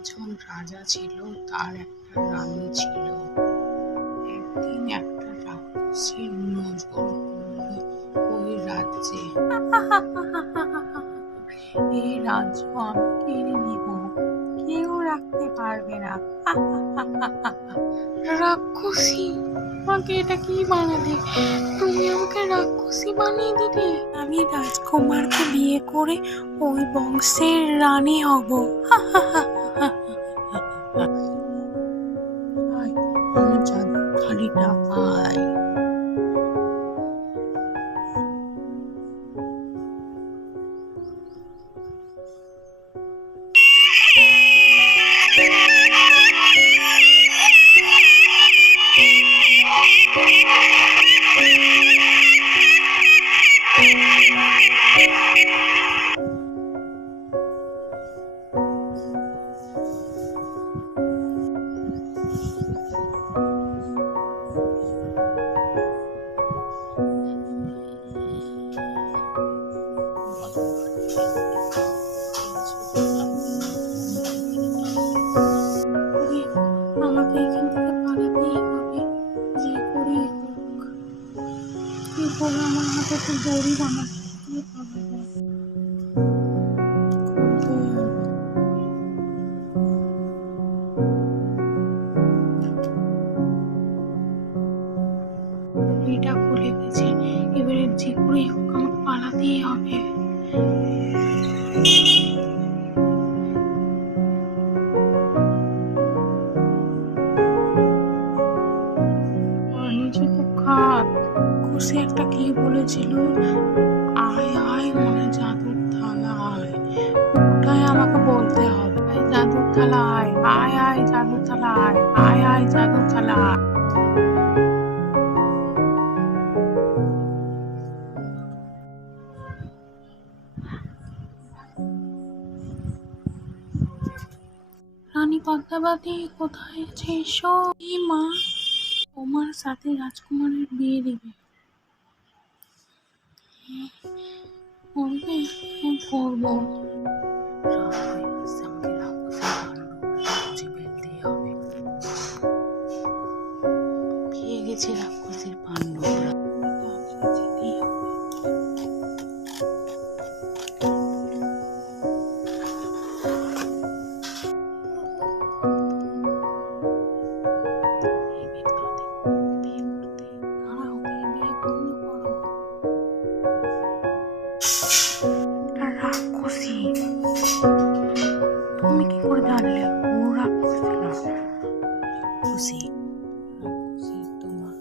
একজন রাজা ছিল, তার একটা রানী ছিল। একদিন একটা রাক্ষসীর নজর পড়ল ওই রাজ্যে। এই রাজ্য আমি কেড়ে নিব, কেউ রাখতে পারবে না। রাক্ষসী, আমাকে এটা কি বানালে? তুমি আমাকে রাক্ষসী বানিয়ে দিলে। আমি রাজকুমারকে বিয়ে করে ওই বংশের রানী হব। আমার জাদুর থালিটা আয়। আমাকে এখান থেকে পালাতেই হবে, যে করেই হোক। কি বলে আমার হাতে তো দড়ি বানাতে পাওয়া যায়। দড়িটা খুলে গেছে, এবারে যে করেই হোক আমাকে পালাতেই হবে। নিচে তো খাট। খুশি একটা কি বলেছিল, আয় আয় মানে জাদুর থালা আয়। ওটাই আমাকে বলতে হবে, জাদুর থালা আয়, আয় আয় জাদুর থালা আয়, আয় আয় জাদুর থালা আয়। রানী পদ্মাবতী কোথায় আছে? এসো। এই মা, তোমার সাথে রাজকুমারের বিয়ে দিবে। করবে? হ্যাঁ করবো। পেয়ে গেছে রাক্ষসীর পাণ্ডবরা। যেতেই হবে। রাক্ষসী, তুমি কি করে জানলে ও রাক্ষসী না? রাক্ষসী, রাক্ষসী তোমার